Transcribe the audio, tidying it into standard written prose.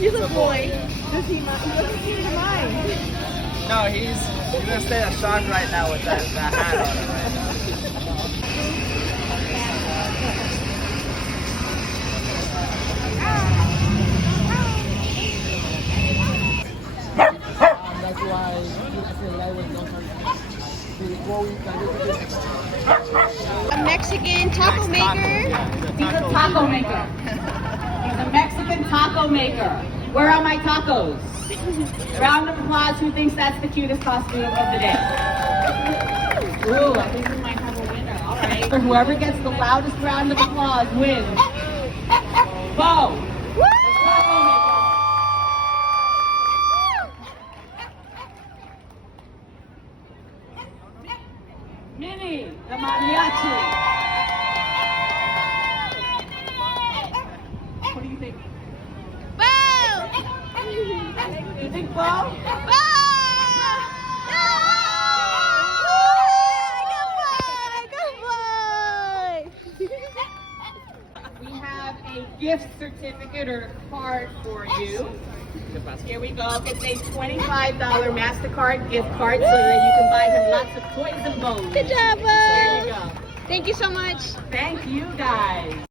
He's a boy. Yeah. Does he mind? He doesn't seem to mind. No, he's gonna stay in shock right now with that hat on. That's why A Mexican taco maker. He's a taco maker. He's a Mexican taco maker. Where are my tacos? Round of applause. Who thinks that's the cutest costume of the day? Ooh, I think we might have a winner. All right. So whoever gets the loudest round of applause wins. Bo. The taco maker. Minnie, the mariachi. What do you think? Bo! You think Bo? Bo! Good boy! We have a gift certificate or a card for you. Here we go. It's a $25 MasterCard gift card so that you can buy him lots of toys and bones. Good job, Bo! There you go. Thank you so much. Thank you guys.